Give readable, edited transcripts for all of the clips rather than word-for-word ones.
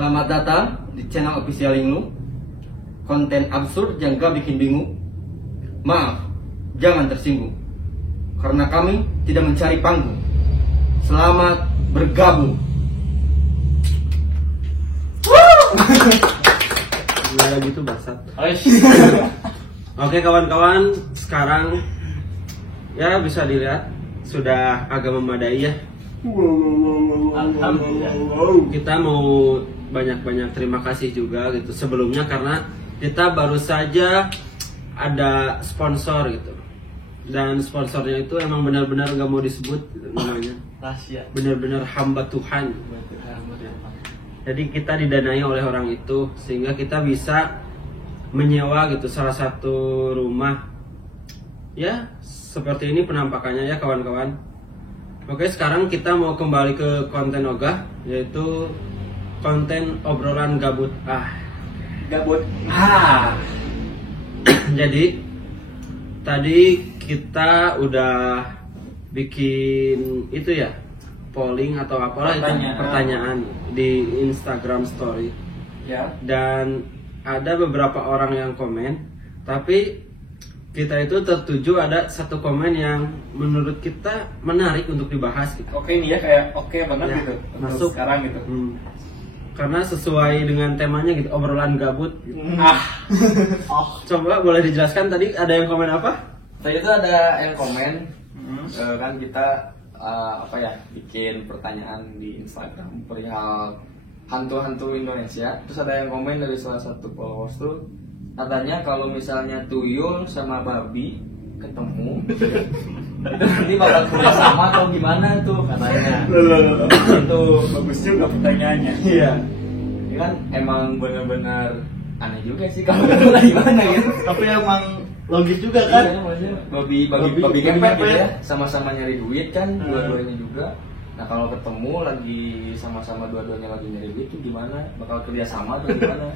Selamat datang di channel official Linglung. Konten absurd yang gak bikin bingung. Maaf, jangan tersinggung, karena kami tidak mencari panggung. Selamat bergabung. Gila gitu basat. Oke kawan-kawan, sekarang ya bisa dilihat sudah agak memadai ya. Alhamdulillah. Kita mau banyak-banyak terima kasih juga gitu sebelumnya, karena kita baru saja ada sponsor gitu, dan sponsornya itu emang benar-benar gak mau disebut gitu, namanya Rahasia. benar-benar hamba Tuhan. Jadi kita didanai oleh orang itu sehingga kita bisa menyewa gitu salah satu rumah. Ya seperti ini penampakannya ya kawan-kawan. Oke, sekarang kita mau kembali ke konten ogah, yaitu konten obrolan gabut. Gabut. Jadi tadi kita udah bikin itu ya, polling atau apalah itu, pertanyaan di Instagram Story. Ya. Dan ada beberapa orang yang komen, tapi kita itu tertuju ada satu komen yang menurut kita menarik untuk dibahas gitu. Oke nih ya, kayak oke banget Ya, gitu. Untuk masuk sekarang gitu. Karena sesuai dengan temanya gitu, obrolan gabut gitu. Coba boleh dijelaskan tadi ada yang komen apa? Tadi itu ada yang komen, kan kita bikin pertanyaan di Instagram perihal hantu-hantu Indonesia. Terus ada yang komen dari salah satu followers tuh, katanya kalau misalnya tuyul sama babi ketemu itu nanti bakal kerja sama atau gimana tuh katanya. Itu bagus juga pertanyaannya. Iya. Ini kan emang benar-benar aneh juga sih kalau ketemu gimana gitu. Tapi emang logis juga kan? Iya, maksudnya babi ngepet gitu ya, sama-sama nyari duit kan, dua-duanya juga. Nah kalau ketemu lagi sama-sama dua-duanya lagi nyari duit tuh gimana? Bakal kerja sama atau gimana?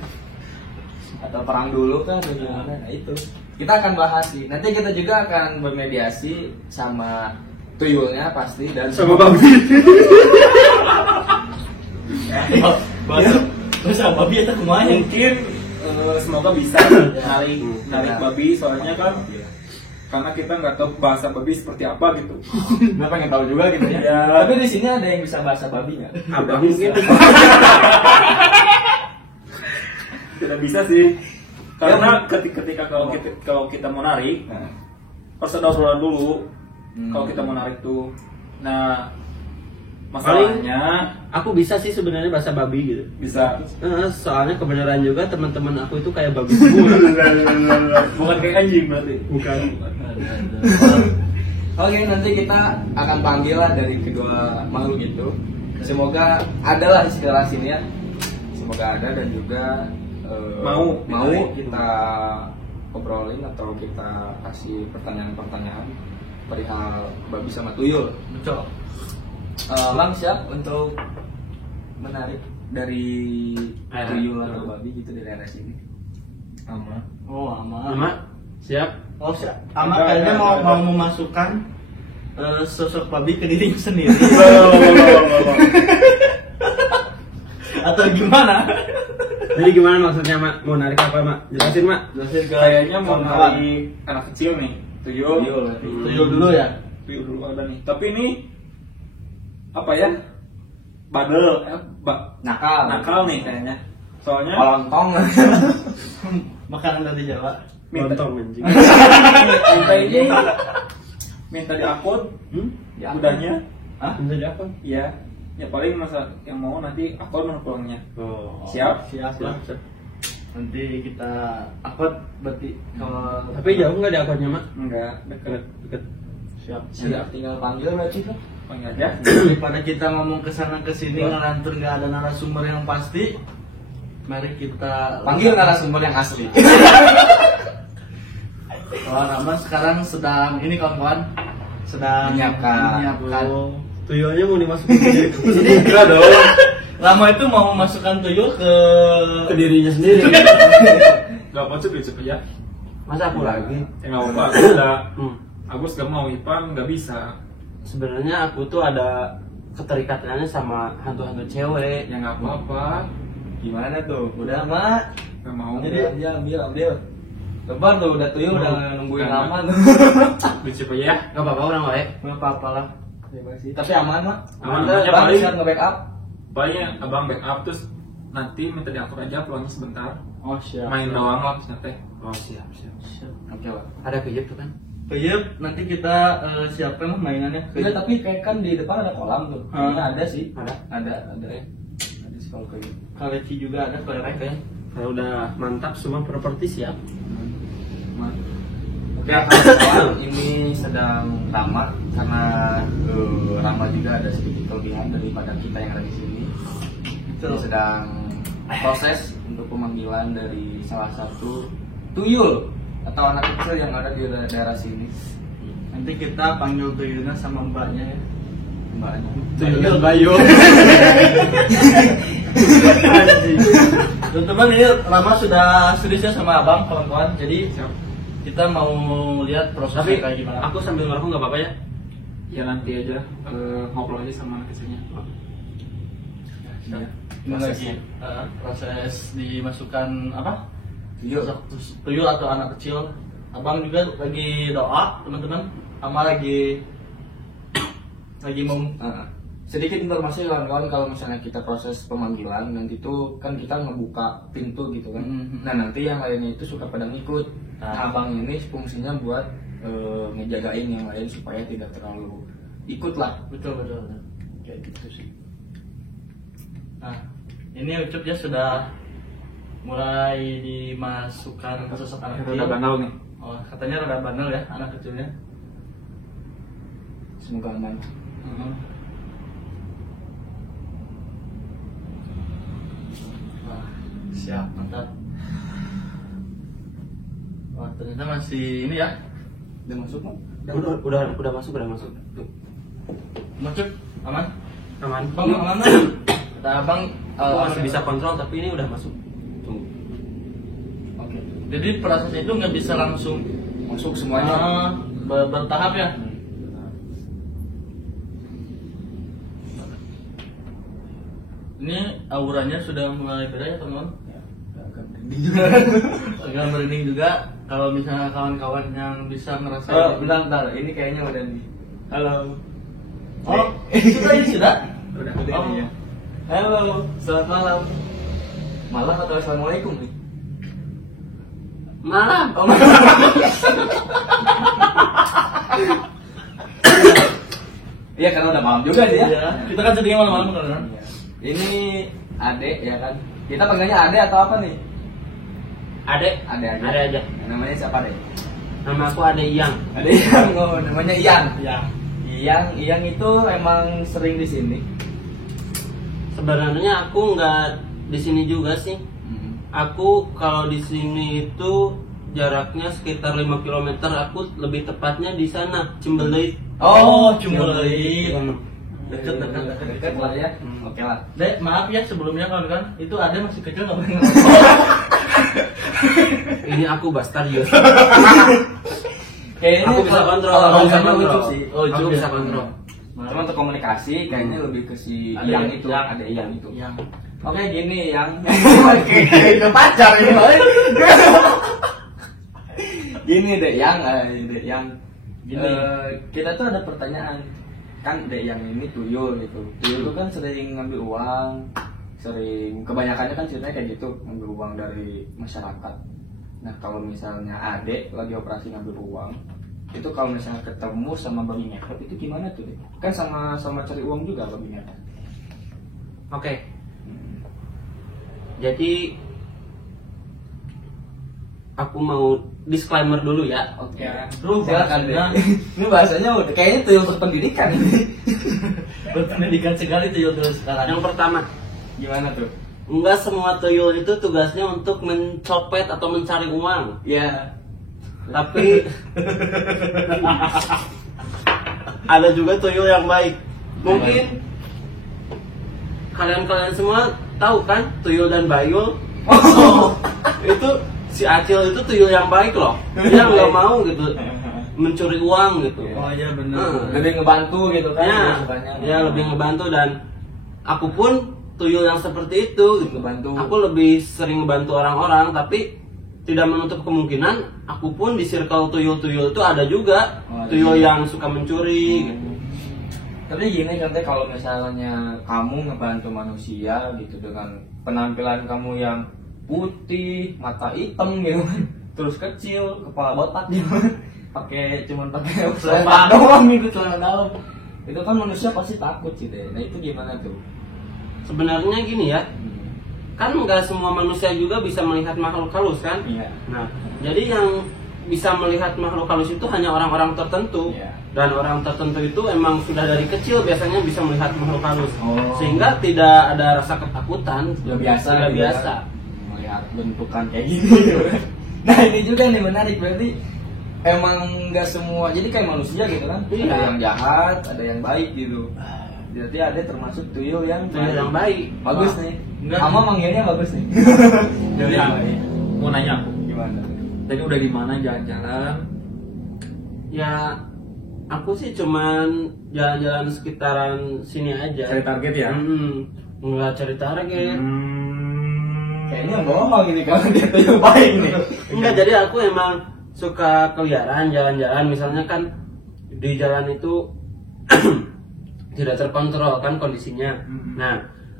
Atau perang dulu kan atau gimana? Nah itu kita akan bahas sih. Nanti kita juga akan bermediasi sama tuyulnya pasti dan Sama babi. Bahasa babi itu kemana? Mungkin semoga bisa narik babi, soalnya kan karena kita nggak tahu bahasa babi seperti apa gitu. Nggak pengen tahu juga gitu ya. Ya. Tapi di sini ada yang bisa bahasa babi nggak? Abang mungkin. Tidak bisa sih, karena ketika kalau kita mau narik harus ada obrolan dulu. Kalau kita mau narik tuh, nah masalahnya Aku bisa sih sebenarnya bahasa babi gitu. bisa Soalnya kebenaran juga teman-teman aku itu kayak babi semua. bukan kayak anjing berarti. Bukan. Oke, nanti kita akan panggil lah dari kedua makhluk itu. Semoga ada lah inspirasinya. Semoga ada dan juga Mau kita obrolin atau kita kasih pertanyaan-pertanyaan perihal babi sama tuyul. Betul. Bang siap untuk menarik dari tuyul atau babi gitu dari area sini? Oh, aman. Mama, siap? Oh, Ama kayaknya mau memasukkan sosok babi ke dirinya sendiri. Atau gimana? Jadi gimana maksudnya, Mak? Mau narik apa, Mak? Jelasin, Mak. kayaknya mau narik anak kecil nih, tuyul. Tuyul dulu ya. Tuyul dulu ada nih. Tapi ini apa ya? Badel, nakal nih kayaknya. Soalnya Kolontong. Makanan dari Jawa. Lontong anjing. minta diakun Ya, udahnya. Minta di apa? Iya. Ya paling masa yang mau nanti akun pulangnya. Oh. Siap? Siap. Nanti kita akut berarti kalau Tapi jauh nggak di akunnya, Mak? Enggak, deket. Deket. siap tinggal panggil berarti tuh. Panggil aja. daripada kita ngomong kesana kesini ngelantur nggak ada narasumber yang pasti, mari kita Panggil narasumber yang asli. Kawan Rahman sekarang sedang ini kawan-kawan sedang Menyiapkan. Tuyulnya mau dimasukin ke Enggak dong. Lama itu mau memasukkan tuyul ke dirinya sendiri. Gak apa sih ya? Masa aku lagi? Ya nggak apa. Udah. Agus gak mau, Ipan nggak bisa. Sebenarnya aku tuh ada keterikatannya sama hantu-hantu cewek. Ya nggak apa-apa. Gimana tuh? Udah, Mak? Nggak mau. Jadi ambil. Lebar tuh, udah tuyul, udah nungguin Nggak. lama tuh. Prinsip aja ya. Nggak apa-apa orang baik. Nggak apa-apa lah. Bebas sih. Tapi aman lah. Aman, Bang, aja paling. bisa nge-backup. Paling abang backup terus nanti minta diatur aja pulangnya sebentar. Oh siap. Main doang lah teh. Oh siap. Oke lah. Ada kejep tuh kan? Peyep nanti kita siapkan lah mainannya. Iya, tapi kayak kan di depan ada kolam tuh. Kayaknya ada sih. Ada? Ada sih kalau kayak gitu. Kaleci juga ada kelereng. Oke. Saya udah mantap, semua properti siap. Oke, kawan, ini sedang Rama karena Rama juga ada sedikit kelebihan daripada kita yang ada di sini. Ini sedang proses untuk pemanggilan dari salah satu tuyul atau anak kecil yang ada di daerah sini. Nanti kita panggil tuyulnya sama mbaknya ya. Mbaknya. Tuyul Bayu. Teman-teman ini Rama sudah serius ya sama abang kawan-kawan. Jadi kita mau lihat prosesnya Tapi kayak gimana. aku sambil ngerokok nggak apa-apa ya? Ya nanti aja ngobrol aja sama anak kecilnya. Ini lagi proses dimasukkan apa? Tuyul. Tuyul atau anak kecil. Abang juga lagi doa teman-teman. Sama lagi mau Sedikit informasi kawan-kawan, kalau misalnya kita proses pemanggilan nanti tuh kan kita ngebuka pintu gitu kan. Mhm. Nah nanti yang lainnya itu suka pada ngikut. Nah, abang ini fungsinya buat ngejagain yang lain supaya tidak terlalu ikut lah. betul. Kayak gitu sih. Nah, ini Ucup ya sudah mulai dimasukkan ke sosok anak kecil. Udah bandel nih. Oh, katanya rada bandel ya anak kecilnya. Semoga aman. Wah, siap, mantap. Wah, ternyata masih ini ya. Udah masuk kan? Udah masuk. Tuh. Ucup, aman? Aman. Bang, aman kan? Kata abang Aku masih bisa kontrol tapi ini udah masuk. Tunggu. Oke. Jadi prosesnya itu nggak bisa langsung Masuk semuanya. bertahap ya. Ini auranya sudah mulai beda ya teman-teman. Agak merinding juga. Kalau misalnya kawan-kawan yang bisa ngerasain. Bentar. Ini kayaknya udah nih. Halo. Oh, sudah? Udah. Oh. Iya. Halo, selamat malam. Malam atau assalamualaikum nih? Malam. Oh, malam. Iya karena udah malam juga nih ya. Iya. Kita kan sedih malam-malam kan. Ini Ade ya kan. Kita panggilnya Ade atau apa nih? Ade Ade aja. Namanya siapa Ade? Nama aku Ade Iyang. Ade yang namanya Ian. Ya. Ian itu emang sering di sini. Sebenarnya aku nggak di sini juga sih. Aku kalau di sini itu jaraknya sekitar 5 km. Aku lebih tepatnya di sana, Cimbelit. Oh, Cimbelit. Yang Dekat lah ya. Oke lah. Dek, maaf ya sebelumnya kawan-kawan. Itu ada masih kecil nggak boleh Ini aku Bastardius. Kayaknya Aku bisa kontrol. Kalau Aku bisa ngomongnya kontrol. lucu sih. Oh, Aku lucu bisa ya. kontrol. Cuma untuk komunikasi kayaknya lebih ke si Ada Ian yang- itu, yang- ada Ian itu. Yang Oke gini yang itu pacar ini. Gini deh yang Gini. kita tuh ada pertanyaan kan deh yang ini tuyul gitu. Tuyul itu kan sering ngambil uang, sering kebanyakannya kan ceritanya kayak gitu ngambil uang dari masyarakat. Nah kalau misalnya adek lagi operasi ngambil uang, itu kalau misalnya ketemu sama babi ngepet itu gimana tuh deh? Kan sama cari uang juga babi ngepet. Oke. Jadi aku mau disclaimer dulu ya. Oke. Lu Silakan deh. bahasanya- Ini bahasanya udah kayaknya tuyul berpendidikan ini. berpendidikan sekali tuyul sekarang. Yang pertama, Gimana tuh? enggak semua tuyul itu tugasnya untuk mencopet atau mencari uang. Ya. Tapi ada juga tuyul yang baik. Mungkin kalian semua tahu kan tuyul dan bayul. Itu si Acil itu tuyul yang baik loh. Dia nggak mau gitu mencuri uang gitu. Oh iya benar. Lebih ngebantu gitu kan. Ya, sukanya. ya lebih ngebantu dan aku pun tuyul yang seperti itu gitu. Ngebantu. Aku lebih sering ngebantu orang-orang, tapi tidak menutup kemungkinan aku pun di circle tuyul-tuyul itu ada juga tuyul yang suka mencuri gitu. Tapi gini contohnya kalau misalnya kamu ngebantu manusia gitu dengan penampilan kamu yang putih, mata hitam gitu kan, terus kecil, kepala botak gitu, cuman pakai celana doang gitu, celana dalam, itu kan manusia pasti takut sih deh. Nah itu gimana tuh? Sebenarnya gini ya, kan nggak semua manusia juga bisa melihat makhluk halus kan? Iya. Nah, jadi yang bisa melihat makhluk halus itu hanya orang-orang tertentu. Iya. Dan orang tertentu itu emang sudah dari kecil biasanya bisa melihat makhluk halus. Oh. Sehingga tidak ada rasa ketakutan. Sudah biasa. Sudah gitu biasa. kan? Melihat bentukan kayak gini. Nah ini juga nih menarik, berarti emang nggak semua, jadi kayak manusia gitu kan? Iya. Ada yang jahat, ada yang baik gitu. Berarti ada termasuk tuyul yang Tuyul yang baik. Bagus Wah. nih. Enggak. Ama manggilnya bagus nih. Jadi mau nanya aku, Gimana? tadi udah di mana jalan-jalan? Ya, aku sih cuman jalan-jalan sekitaran sini aja. Cari target ya? Nggak cari target. Kayaknya bohong ini kalau dia tuyul baik nih. Enggak, jadi aku emang suka keliaran, jalan-jalan. Misalnya kan di jalan itu tidak terkontrol kan kondisinya. Nah,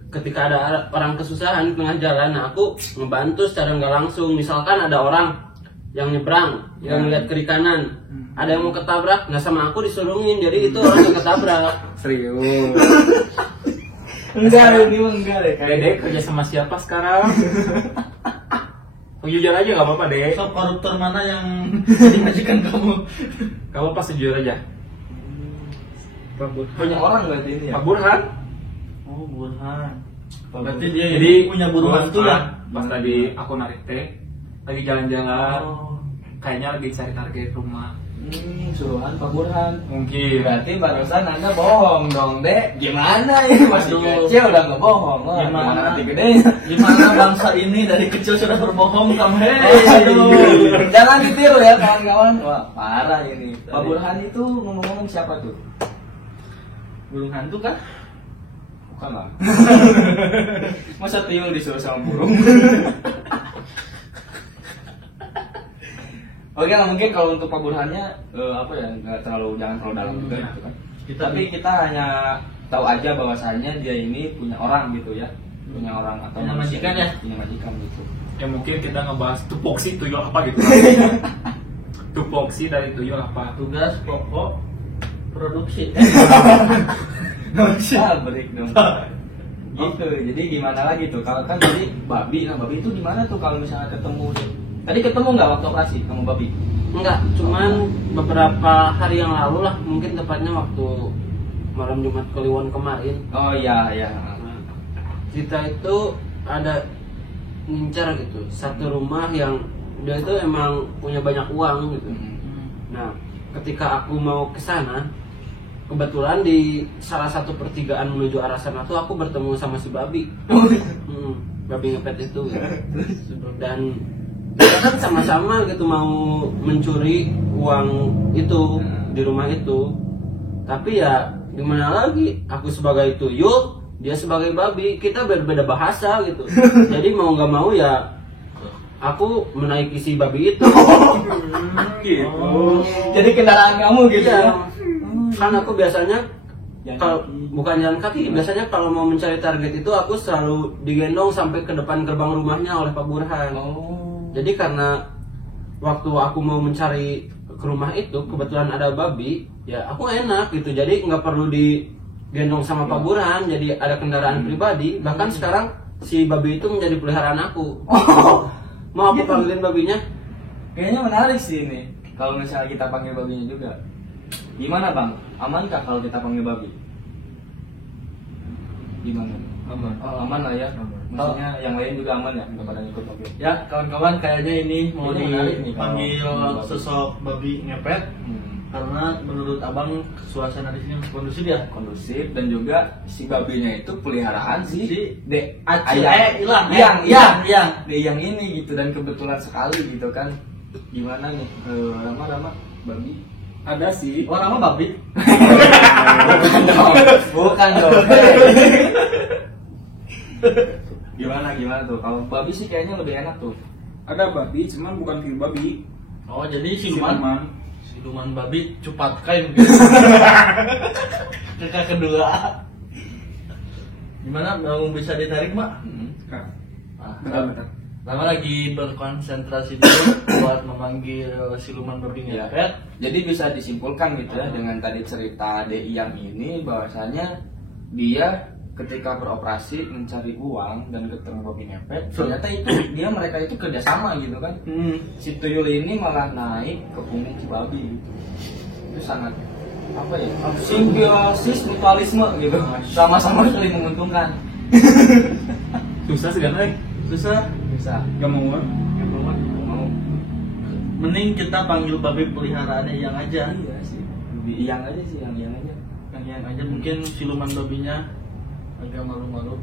ketika ada orang kesusahan di tengah jalan, nah aku ngebantu secara nggak langsung. Misalkan ada orang yang nyebrang, yang lihat kiri kanan, ada yang mau ketabrak, nah sama aku disuruhin, jadi itu orang yang ketabrak. Serius. Enggak deh. Dek kerja sama siapa sekarang? Jujur aja gak apa-apa deh. So, koruptor mana yang jadi majikan kamu? Kamu pas jujur aja. Punya orang berarti ini ya. Pak Burhan. Oh, Burhan. Berarti dia Jadi punya burung hantu ya? Pas tadi aku narik teh, lagi jalan-jalan, Oh. kayaknya lagi cari target rumah. Suruhan Pak Burhan. Mungkin. Berarti barusan Anda bohong dong, Dek. Gimana ini masih Aduh. kecil udah ngebohong. Wah, Gimana? nanti gedenya? Gimana bangsa ini dari kecil sudah berbohong kamu? Aduh. Jangan ditiru ya kawan-kawan. Wah, parah ini. Pak Burhan itu ngomong-ngomong siapa tuh? Burung hantu kan? Bukan lah. Masa tuyul disuruh sama burung? Oke lah, mungkin kalau untuk Pak Burhannya apa ya, jangan terlalu dalam juga gitu kan. Tapi kita hanya tahu aja bahwasannya dia ini punya orang gitu ya, punya orang atau Punya manusia, majikan ya? punya majikan gitu. Ya mungkin kita ngebahas tupoksi tuyul apa gitu. Tupoksi dari tuyul apa? Tugas pokok produksi. Ah, break dong. Gitu. Jadi gimana lagi tuh? Kalau kan tadi babi, nah babi itu gimana tuh kalau misalnya ketemu? Tadi ketemu nggak waktu operasi kamu babi? Enggak, cuman beberapa hari yang lalu lah, mungkin tepatnya waktu malam Jumat Kliwon kemarin. Oh iya iya. Nah, kita itu ada ngincar gitu satu rumah yang dia itu emang punya banyak uang gitu. Nah, ketika aku mau ke sana, kebetulan di salah satu pertigaan menuju arah sana tuh aku bertemu sama si babi. Babi ngepet itu ya. Dan kita kan sama-sama gitu mau mencuri uang itu di rumah itu. Tapi ya gimana lagi, aku sebagai tuyul, dia sebagai babi, kita berbeda bahasa gitu. Jadi mau nggak mau ya aku menaiki si babi itu. Gitu. Jadi kendaraan kamu gitu Iya. ya? Kan aku biasanya Jalan kalau kaki. bukan jalan kaki, biasanya kalau mau mencari target itu aku selalu digendong sampai ke depan gerbang rumahnya oleh Pak Burhan. Oh. Jadi karena waktu aku mau mencari ke rumah itu kebetulan ada babi, ya aku enak gitu. Jadi nggak perlu digendong sama Pak Burhan, jadi ada kendaraan pribadi. Bahkan sekarang si babi itu menjadi peliharaan aku. Mau aku panggilin babinya? Kayaknya menarik sih ini. Kalau misalnya kita panggil babinya juga. Gimana Bang? Amankah kalau kita panggil babi? Gimana? Aman. Oh, aman lah ya. Maksudnya yang lain juga aman ya, nggak pada ikut oke. Ya kawan-kawan, kayaknya ini mau Ini menarik nih, dipanggil kalau sosok babi ngepet karena menurut abang suasana di sini kondusif ya. Kondusif dan juga si babinya itu peliharaan Si Dek hilang, yang yang ini gitu, dan kebetulan sekali gitu kan. Gimana nih Rama babi? Ada sih. Oh, nama babi. Bukan dong. Gimana tuh? Kalau babi sih kayaknya lebih enak tuh. Ada babi, cuman bukan pure babi. Oh, jadi Siluman. siluman babi cupat kain gitu. Kakak kedua. Gimana mau bisa ditarik, Mak? Kak. Benar. Lama lagi berkonsentrasi dulu buat memanggil siluman babi Ya. ngepet. Jadi bisa disimpulkan gitu ya dengan tadi cerita DI yang ini bahwasanya dia ketika beroperasi mencari uang dan ketemu babi ngepet, ternyata itu mereka itu kerjasama gitu kan. Si tuyul ini malah naik ke pungung si babi gitu. Itu sangat apa ya? Simbiosis mutualisme gitu. Sama-sama saling menguntungkan. Susah sih kan, Susah. Bisa. Gak mau kan? Mau. Mending kita panggil babi peliharaannya yang aja. Iya sih. Lebih iyang aja sih, yang iyang aja. Yang aja mungkin siluman babinya agak malu-malu.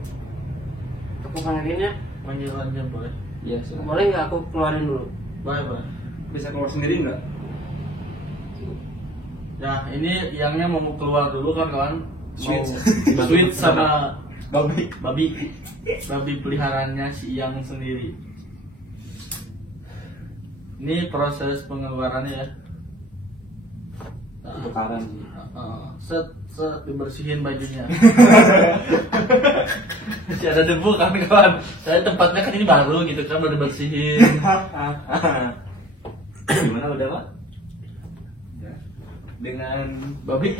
Aku panggilinnya Panggil aja boleh. Iya sih. boleh nggak aku keluarin dulu? Boleh. Bisa keluar sendiri nggak? Nah, ini yangnya mau keluar dulu kan kawan. Sweet. Sweet sama Babi. babi peliharaannya si Iyang sendiri. Ini proses pengeluarannya ya. Tukaran sih. Set dibersihin bajunya. Masih ada debu kan kawan. Saya tempatnya kan ini baru gitu kan, baru dibersihin. Gimana udah Pak? Dengan Babi.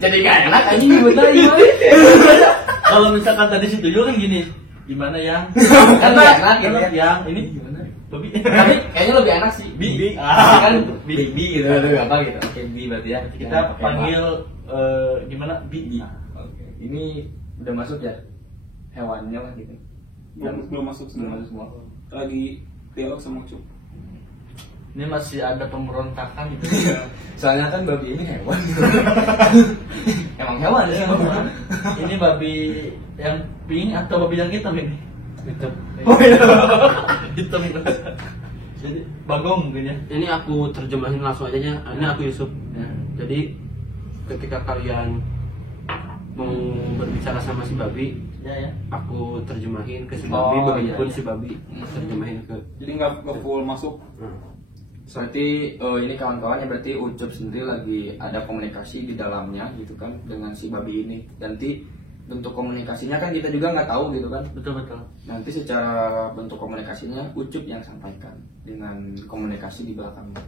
jadi gak enak aja betul ya. Kalau misalkan tadi si Tuyul kan gini, gimana yang? Kan lebih enak gitu ya. Yang ini Gimana? Babi. Tapi kayaknya lebih enak sih. Bi. Kan Bi gitu atau apa gitu. Oke, Bi berarti ya. Kita Oke, panggil gimana? Bi. Oke. Ini udah masuk ya hewannya lah gitu. Belum masuk Belum semua. masuk semua. Lagi dialog sama Ucup. Ini masih ada pemberontakan gitu. Soalnya kan babi ini hewan. Emang hewan ya. Ini babi yang pink atau babi yang hitam ini? Gitu. Oh iya. Hitam. Jadi bagong mungkin ya. Ini aku terjemahin langsung aja ya. Ini aku Yusuf. Ya. Jadi ketika kalian mau berbicara sama si babi, Ya. aku terjemahin ke si Oh, babi, iya, begitupun iya. si babi terjemahin ke. Jadi nggak full masuk. Berarti ini kawan-kawan ya, berarti Ucup sendiri lagi ada komunikasi di dalamnya gitu kan dengan si babi ini. Nanti bentuk komunikasinya kan kita juga nggak tahu gitu kan. Betul. Nanti secara bentuk komunikasinya Ucup yang sampaikan dengan komunikasi di belakangnya.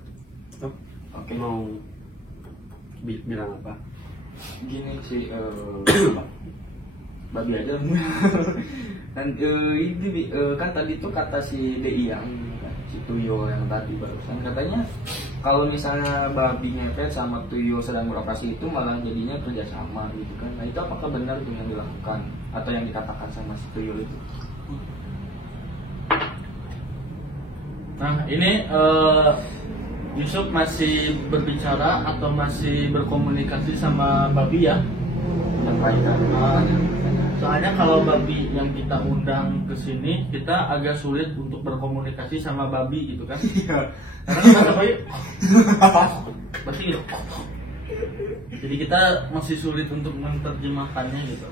Oke, mau bilang apa? Gini sih babi aja. Dan ini kan tadi tuh kata si DI yang si Tuyul yang tadi barusan katanya kalau misalnya babi ngepet sama tuyul sedang beroperasi itu malah jadinya kerjasama gitu kan. Nah itu apakah benar itu yang dilakukan atau yang dikatakan sama si tuyul itu? Nah ini Yusuf masih berbicara atau masih berkomunikasi sama babi ya? Sampaikan. Soalnya kalau babi yang kita undang ke sini, kita agak sulit untuk berkomunikasi sama babi gitu kan? Karena kata babi, pasti gitu. Jadi kita masih sulit untuk menerjemahkannya gitu.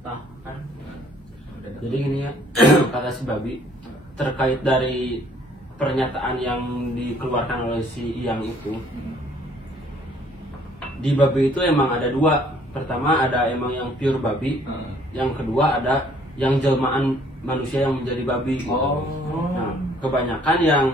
Nah, kan? Jadi gini ya, kata si babi terkait dari pernyataan yang dikeluarkan oleh si Iyang itu. Di babi itu emang ada dua. Pertama ada emang yang pure babi, yang kedua ada yang jelmaan manusia yang menjadi babi. Gitu. Nah, kebanyakan yang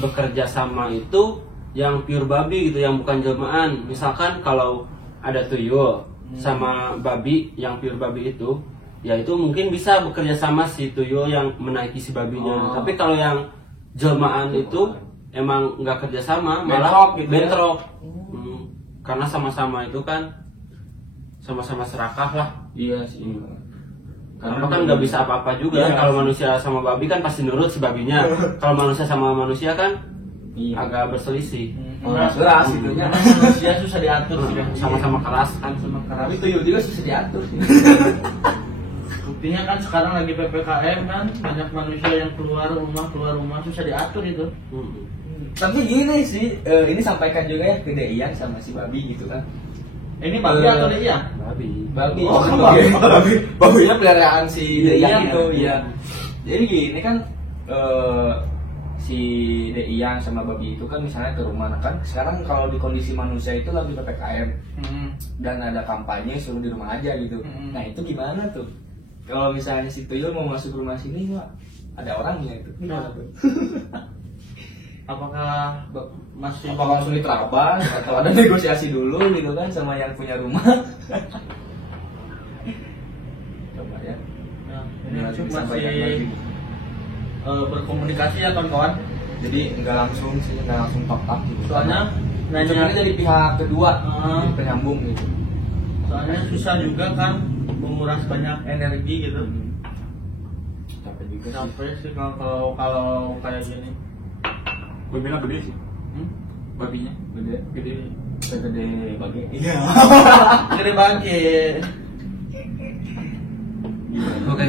bekerja sama itu yang pure babi gitu, yang bukan jelmaan. Misalkan kalau ada tuyul sama babi yang pure babi itu, ya itu mungkin bisa bekerja sama si tuyul yang menaiki si babinya. Tapi kalau yang jelmaan itu emang nggak kerja sama, malah Bentrok gitu ya? bentrok. Karena sama-sama itu kan sama-sama serakah lah. Iya sih. Karena kan nggak bisa apa-apa juga. Iya, Kalau manusia sama babi kan pasti nurut si babinya. Kalau manusia sama manusia kan Iya. agak berselisih. Keras itunya. Manusia susah diatur sih kan. Sama-sama keras kan. Sama keras. Tapi tuyul juga susah diatur. Buktinya kan sekarang lagi PPKM kan, banyak manusia yang keluar rumah susah diatur itu. Tapi gini sih, ini sampaikan juga ya ke Deyan sama si babi gitu kan. Ini babi atau dia? Babi. Babi. Oh, Babinya peliharaan si Iyang itu, ya? iya. Jadi gini kan si Iyang sama babi itu kan misalnya ke rumah, nah kan sekarang kalau di kondisi manusia itu lagi PPKM dan ada kampanye suruh di rumah aja gitu. Nah itu gimana tuh? Kalau misalnya si Tuyul mau masuk rumah sini, Pak, ada orangnya itu. Gimana tuh? Apakah masih Apa langsung diterabas atau ada negosiasi dulu gitu kan sama yang punya rumah? Coba ya. Nah, ini Masih masih berkomunikasi ya kawan-kawan. Jadi nggak langsung tak gitu. Soalnya nanya nanya dari pihak kedua, Ah. jadi penyambung gitu. soalnya susah juga kan menguras banyak energi gitu. Capek juga sih. Capek sih kalau kayak gini. Babinya gede sih. Babinya Gede, segede bagi. Iya. Gede banget. Oke.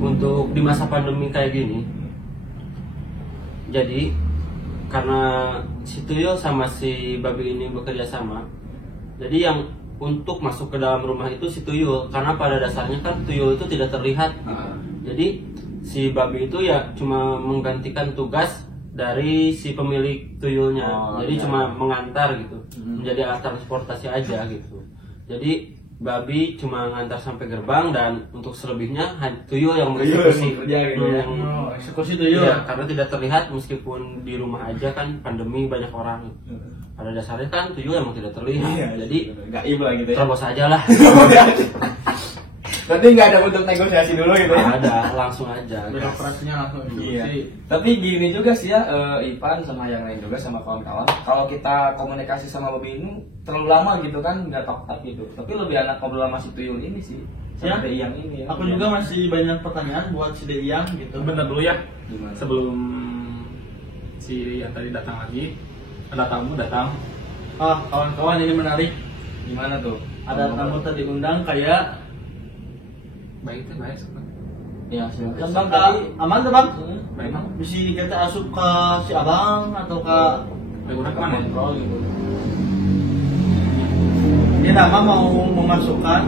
Untuk di masa pandemi kayak gini, jadi karena si Tuyul sama si babi ini bekerja sama, jadi yang untuk masuk ke dalam rumah itu si Tuyul, karena pada dasarnya kan Tuyul itu tidak terlihat. Jadi si babi itu ya cuma menggantikan tugas dari si pemilik tuyulnya. Jadi iya. cuma mengantar gitu, menjadi alat transportasi aja gitu. Jadi babi cuma ngantar sampai gerbang dan untuk selebihnya tuyul yang bereksekusi. kerja gitu ya. Eksekusi tuyul. Iya, karena tidak terlihat meskipun di rumah aja kan pandemi banyak orang. Pada dasarnya kan tuyul emang tidak terlihat. Jadi gaib lah gitu ya. terobos aja lah. Berarti nggak ada bentuk negosiasi dulu gitu ya. Nggak ada, langsung aja. Birokrasinya langsung Iya. eksekusi. Tapi gini juga sih ya, Ipan sama yang lain juga sama kawan-kawan. Kalau kita komunikasi sama babi ini terlalu lama gitu kan, nggak tak gitu. Tapi lebih enak ngobrol sama si Tuyul ini sih. Ya. Sama Iyang ini ya. Aku juga masih banyak pertanyaan buat si Deyang gitu. Bentar dulu ya. Gimana? Sebelum si yang tadi datang lagi, ada tamu datang. Ah, kawan-kawan ini menarik. Gimana tuh? Ada tamu tadi undang kayak Baik kan, baik sebenarnya. Ya, silakan Bang, Bang. aman tuh Bang? Baik bang. Bisa kita asup ke si Abang atau ke Baik udah kemana? Kontrol gitu. Ini Rama mau memasukkan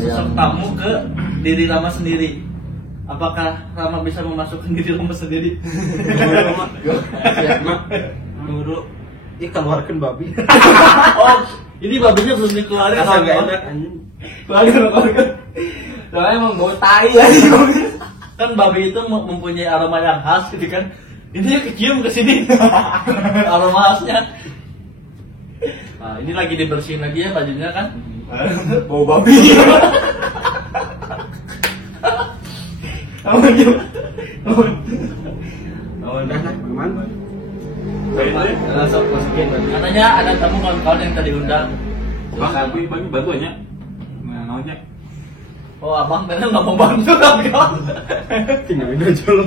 sosok tamu ke diri Rama sendiri. Apakah Rama bisa memasukkan diri Rama sendiri? Tunggu dulu. Ih, keluarkan babi. Oh, ini babinya belum dikeluarin. Asal nggak kawan. enak anjing. Keluarga. Soalnya emang bau tai ya. Kan babi itu mempunyai aroma yang khas gitu kan. Ini kecium ke sini. Aroma khasnya. Nah, ini lagi dibersihin lagi ya bajunya kan. Bau babi. Aman gitu. Udah lah, aman. Langsung masukin. Katanya ada tamu kawan-kawan yang tadi undang. Bang, tapi bagi bantu aja. Nah, naonnya. Oh, abang ternyata nggak mau bantu kawan-kawan. Tinggalin aja lo.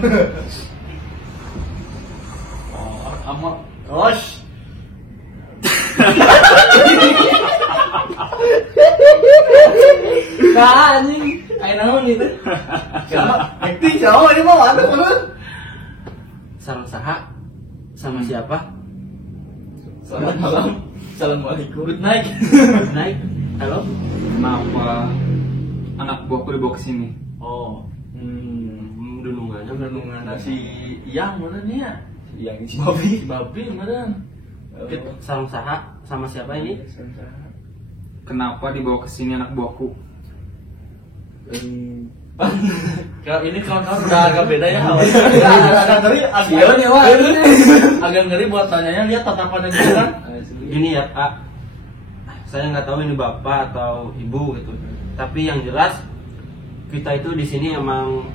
Oh, ama. Osh. Nah, anjing. Ayo naon itu. Siapa? Acting siapa ini mau ada kan? Sarang saha sama siapa? Selamat malam. Assalamualaikum. Good night. Good night. Halo. Kenapa anak buahku dibawa ke sini? Oh, Dunungannya renungan si Iyang mana nih ya? Yang si babi. Si babi mana? sarang saha sama siapa ini? Kenapa dibawa ke sini anak buahku? Kalau ini kawan-kawan udah agak beda ya awalnya. Agak ngeri, Iya nih, Wak. agak ngeri buat tanyanya. Lihat tatapannya dia kan. Gini ya Pak, saya nggak tahu ini bapak atau ibu gitu. Tapi yang jelas kita itu di sini emang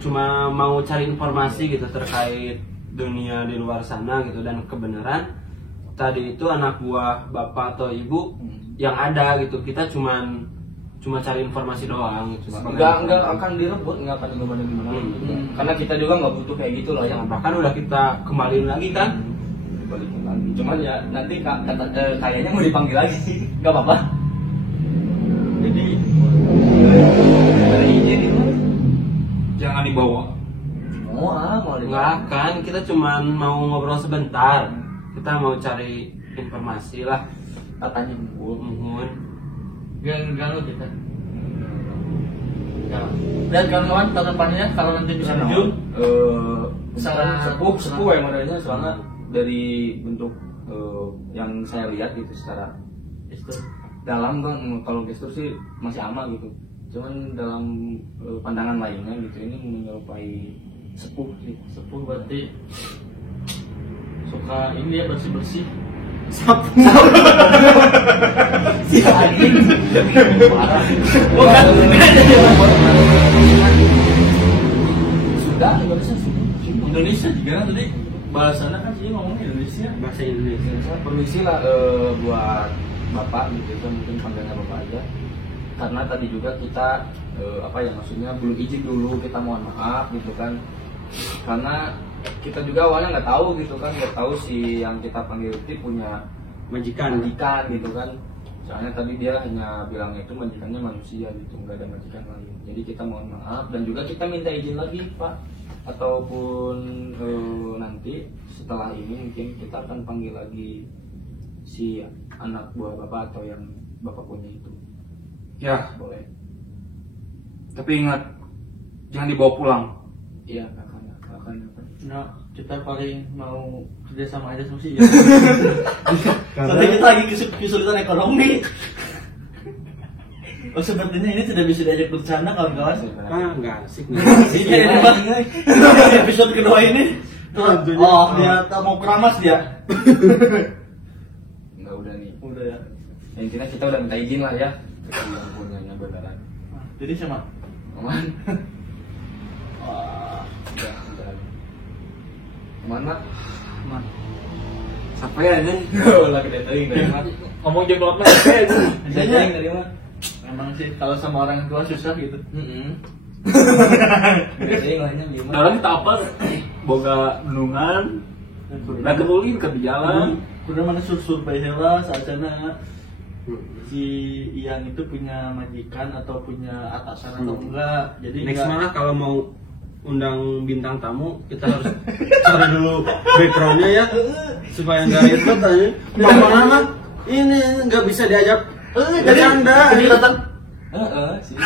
cuma mau cari informasi gitu terkait dunia di luar sana gitu, dan kebenaran tadi itu anak buah bapak atau ibu yang ada gitu. Kita cuma cari informasi doang gitu. Enggak akan direbut, enggak akan direbut gimana. Karena kita juga nggak butuh kayak gitu loh ya. Bahkan udah kita kembaliin lagi kan. Balikin lagi. Cuman ya nanti kayaknya mau dipanggil lagi. Enggak apa-apa. Jadi Dari izin itu. Jangan dibawa. Mau Nggak akan, kita cuma mau ngobrol sebentar. kita mau cari informasi lah. Katanya Muhun. Jangan ganggu kita. Ya. Dan kawan-kawan tahun depannya kalau nanti bisa jujur misalkan sepuh yang modalnya soalnya dari bentuk yang saya lihat gitu secara dalam bang, kalau gestur sih masih aman gitu, cuman dalam pandangan lainnya gitu ini menyerupai sepuh sih. sepuh berarti suka ini ya bersih-bersih. Si anjing parah. Bukan. Sudah Indonesia Indonesia juga tadi bahasanya kan sih ngomong Indonesia. Bahasa Indonesia. permisi lah buat bapak gitu kan, mungkin panggilnya bapak aja karena tadi juga kita apa ya maksudnya belum izin dulu, kita mohon maaf gitu kan, karena kita juga awalnya nggak tahu gitu kan, nggak tahu si yang kita panggil itu punya Majikan. gitu kan, soalnya tadi dia hanya bilang itu majikannya manusia gitu, nggak ada majikan lain. Jadi kita mohon maaf dan juga kita minta izin lagi pak, ataupun nanti setelah ini mungkin kita akan panggil lagi si anak buah bapak atau yang bapak punya itu. Ya, Boleh. tapi ingat jangan dibawa pulang. Iya kakaknya. Nah, kita paling mau kerja sama aja sama sih ya. Soalnya kita lagi kesulitan ekonomi. Oh sepertinya ini tidak bisa diajak bercanda kawan-kawan. Nggak asik. Iya ini bang, episode kedua ini. Oh dia tak mau keramas dia. Enggak udah nih. Udah ya. Intinya kita udah minta izin lah ya. Yang punyanya beneran. Jadi sama. Aman. Wah, Udah. Mana? man. Sampai aja. Lagi dateng dari mana? Ngomong jam lewat sampai aja. Dateng dari mana? Emang sih kalau sama orang tua susah gitu. Dateng lahnya di mana? Dalam kita apa? Boga bendungan. Udah ketulin ke di jalan. Udah mana survei heula saacana si Iyang itu punya majikan atau punya atasan atau enggak. Jadi Next enggak- malah kalau mau undang bintang tamu kita harus cari dulu backgroundnya ya supaya nggak ribet aja. Lama-lama ini nggak bisa diajak bercanda. jadi datang Sih.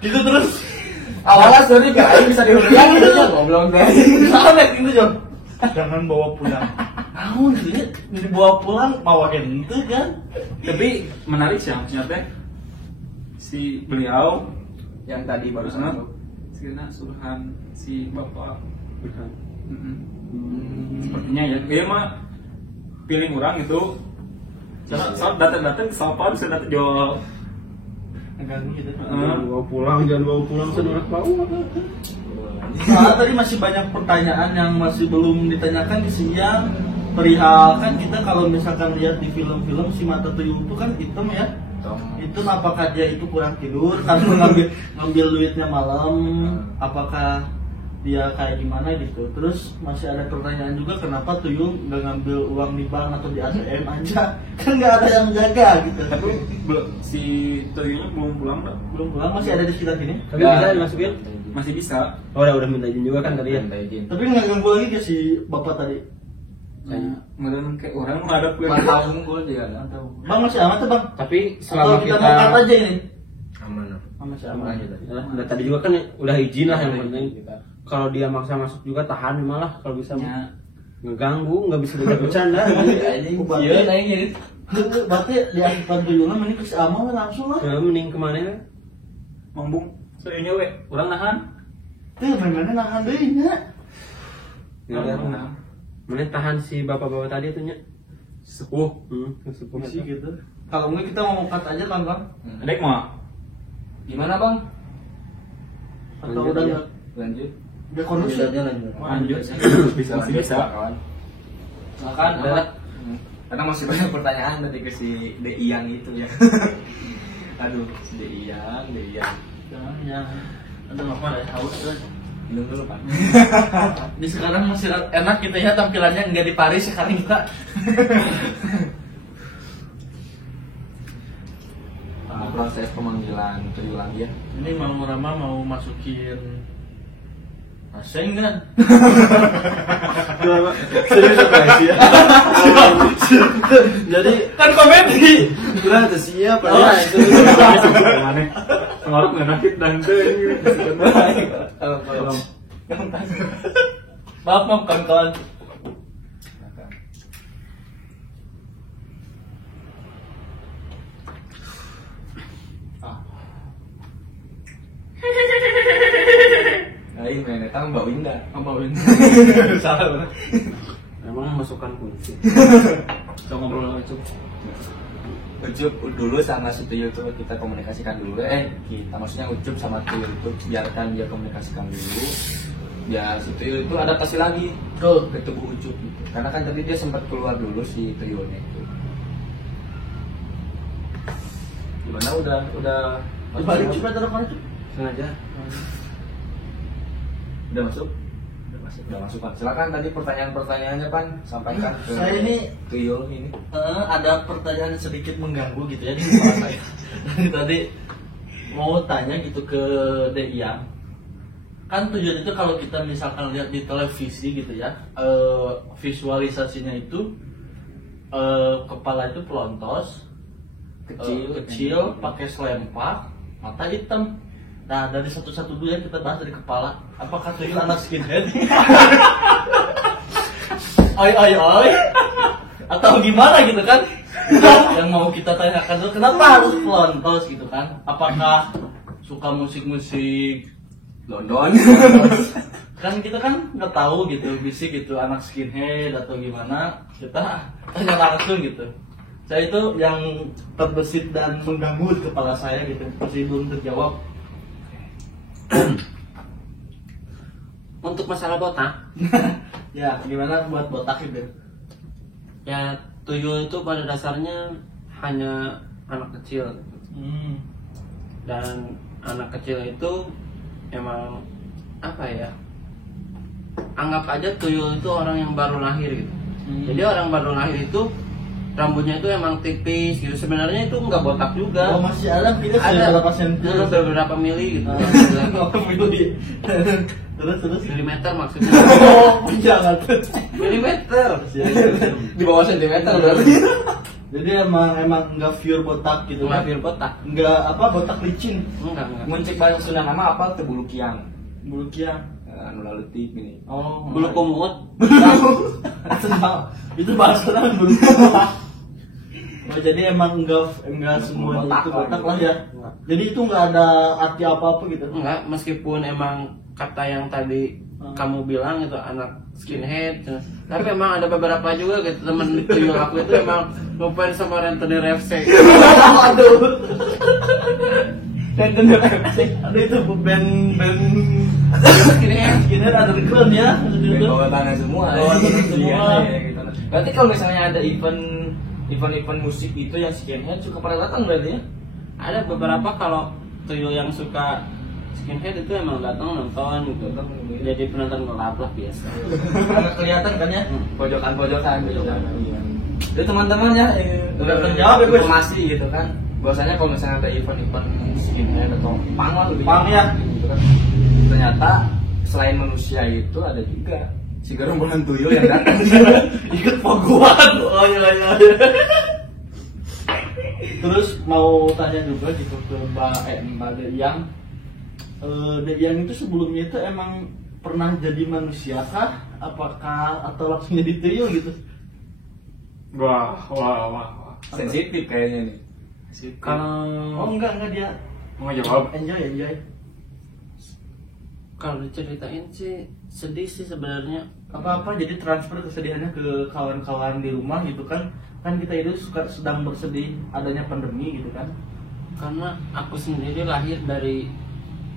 gitu terus. Awalnya sorry biar aja bisa dihubungkan gitu ya, goblok guys. Salah gitu Jon. Jangan bawa pulang. Naon sih? Dibawa pulang bawa ente kan? Tapi menarik sih maksudnya teh si beliau Yang tadi barusan sana itu. sekiranya suruhan si bapak. Sepertinya ya, dia mah feeling orang itu. Soal datang-datang sopan sudah datang jual. Ngeganggu gitu. Jangan bawa pulang sedurak bau. Nah, tadi masih banyak pertanyaan yang masih belum ditanyakan ke si Iyang. Perihal kan kita kalau misalkan lihat di film-film si mata tuyul itu kan hitam ya. Itu apakah dia itu kurang tidur karena ngambil duitnya malam, apakah dia kayak gimana gitu. Terus masih ada pertanyaan juga kenapa tuyul nggak ngambil uang di bank atau di ATM aja, kan nggak ada yang jaga gitu. Si tuyulnya belum pulang dah. Belum pulang, masih ada di sekitar sini. Tapi bisa dimasukin? Masih bisa. Oh udah minta izin juga kan tadi ya. Minta izin. Tapi nggak ganggu lagi ke si bapak tadi. Kemudian kayak orang menghadap gue. Mantap gue juga kan. Bang masih aman tuh bang? Tapi Atau selama kita kita mau cut aja ini? Aman. Masih aman. Aja tadi. Nah, tadi juga kan udah izin lah yang penting. Kalau dia maksa masuk juga tahan malah kalau bisa Ya. ngeganggu, nggak bisa diajak bercanda. Iya, nanya. Berarti di akhir tuyulnya mending ke si Amal langsung lah. Ya mending kemana ya? Mambung. Soalnya we, orang nahan. Tuh mana nahan deui nya. Ya, mana tahan si bapak-bapak tadi tuh nya? Sepuh. Sepuh Masih gitu. Kalau enggak kita mau cut aja kan bang? Adek mah. Gimana bang? Atau Lanjut udah ya. nggak? Lanjut. Udah kondusif. Lanjut. Bisa masih bisa. Makan Udah lah. Karena masih banyak pertanyaan tadi ke si De Iyang itu ya. Aduh, si De Iyang. Jangan. Aduh apa ya haus kan. Minum dulu pak. Di sekarang masih enak gitu ya tampilannya enggak di Paris sekarang kita. Proses pemanggilan tuyul lagi ya. Ini Mang Rama mau masukin Asing kan? Serius apa sih? Jadi Kan komedi. udah ada siap Oh, ya. itu. Mana? Pengaruh nggak nakit dan Maaf kawan-kawan. Aing main eta Mbak Winda. Ngapain? Salah bener. Emang masukkan kunci. Kita ngobrol sama Cuk. Ucup dulu sama si Tuyul tuh kita komunikasikan dulu. Kita maksudnya Ucup sama Tuyul itu biarkan dia komunikasikan dulu. Ya si Tuyul itu adaptasi lagi ke tubuh Ucup gitu. Karena kan tadi dia sempat keluar dulu si Tuyulnya itu. Gimana udah Balik Cuk ada apa Cuk? Sengaja. udah masuk? Udah masuk Pan. Silakan tadi pertanyaan-pertanyaannya Pan sampaikan ke Saya ini Tuyul ini. ada pertanyaan sedikit mengganggu gitu ya di kepala saya. Tadi mau tanya gitu ke Deiyang. Kan tujuan itu kalau kita misalkan lihat di televisi gitu ya, visualisasinya itu kepala itu pelontos, kecil, pakai selempak, mata hitam. Nah dari satu-satu dulu yang kita bahas dari kepala, apakah Tuyul anak skinhead? Oi, atau gimana gitu kan? Yang mau kita tanyakan dulu, kenapa harus pelontos gitu kan? Apakah suka musik-musik London. kan kita kan nggak tahu gitu bisik gitu anak skinhead atau gimana, kita tanya langsung gitu. Saya itu yang terbesit dan mengganggu di kepala saya gitu, masih belum terjawab. Untuk masalah botak, Ya gimana buat botak itu? ya tuyul itu pada dasarnya hanya anak kecil. Dan anak kecil itu emang apa ya? Anggap aja tuyul itu orang yang baru lahir gitu. Jadi orang baru lahir itu rambutnya itu emang tipis gitu. Sebenarnya itu nggak botak juga. Oh masih ada kita Ada berapa senti? beberapa mili gitu. Terus Milimeter maksudnya. oh jangan Milimeter. Di bawah sentimeter berarti. Jadi emang nggak pure botak gitu Nggak kan? pure botak. Nggak apa botak licin, Enggak. Muncik bahasa Sunda nama apa? Teu bulu kiang. bulu kiang. Anu leutik ini. Oh Bulu kumut. itu bahasa orang bulu kiang. Oh, jadi emang enggak semuanya Botak itu lah botak gitu. lah ya. Jadi itu nggak ada arti apa-apa gitu. Enggak, meskipun emang kata yang tadi kamu bilang itu anak skinhead, tapi emang ada beberapa juga gitu temen tuyul aku itu emang ngefans sama Rentenir FC. Aduh. Aduh itu band skinhead underground ya. Bawa tanah semua. Bawa tanah semua. Iya, gitu. Berarti kalau misalnya ada event musik itu yang skinhead suka pada datang berarti ya? Ada beberapa kalau tuyul yang suka skinhead itu emang datang nonton gitu, jadi penonton gelap lah biasa. Nggak kelihatan kan ya? Pojokan. Jadi teman-teman ya Udah terjawab ya, Gus? informasi gitu kan. Bahwasanya kalau misalnya ada event skinhead atau punk lah lebih Punk ya. gitu kan. Ternyata selain manusia itu ada juga si gerombolan tuyul yang datang. Ikut poguan. Oh iya. Terus mau tanya juga gitu ke Mbak Deiyang. Deiyang itu sebelumnya itu emang pernah jadi manusia kah? Apakah atau langsung jadi tuyul gitu? Wah. Sensitif kayaknya nih. Oh enggak dia Mau jawab? enjoy. Kalau diceritain sih sedih sih sebenarnya. Apa jadi transfer kesedihannya ke kawan-kawan di rumah gitu kan? Kan kita itu sedang bersedih adanya pandemi gitu kan? Karena aku sendiri lahir dari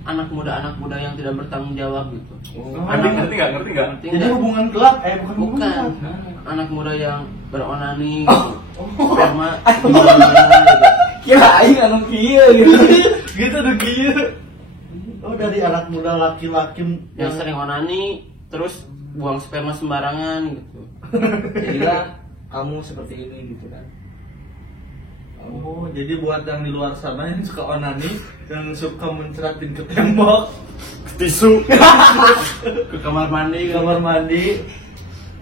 anak muda yang tidak bertanggung jawab gitu. Ngerti nggak? Ngerti Jadi nggak? hubungan gelap hubungan Bukan gelap. anak muda yang beronani gitu. Sperma di mana-mana gitu. Kira aing anu kieu gitu. Gitu tuh kieu. Oh dari anak muda laki-laki Yang sering onani terus buang sperma sembarangan gitu. Jadilah kamu seperti ini gitu kan. Oh, jadi buat yang di luar sana yang suka onani, yang suka menceratin ke tembok, Tisu. ke kamar mandi,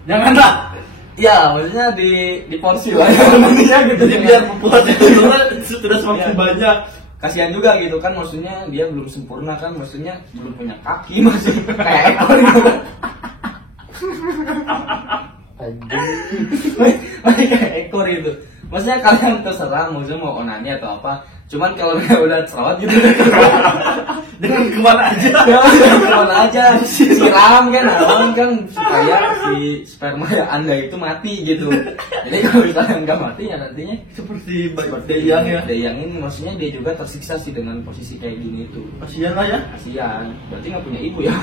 janganlah. Ya, maksudnya di porsi lah ya, maksudnya gitu. Jadi biar populernya sudah semakin Ya. banyak. Kasihan juga gitu kan, maksudnya dia belum sempurna kan, maksudnya belum punya kaki, masih kayak ekor gitu. Masih kayak ekor itu. Maksudnya kalian terserah, maksudnya mau onani atau apa. Cuman kalau udah terawat gitu, Dengan kemana aja? kemana aja, siram kan, alam kan supaya si sperma Anda itu mati gitu. Jadi kalau misalnya nggak mati ya nantinya Seperti seperti Deyang ya. Deyang ini, maksudnya dia juga tersiksa sih dengan posisi kayak gini itu. Kasihan lah ya. Kasihan, berarti nggak punya ibu ya?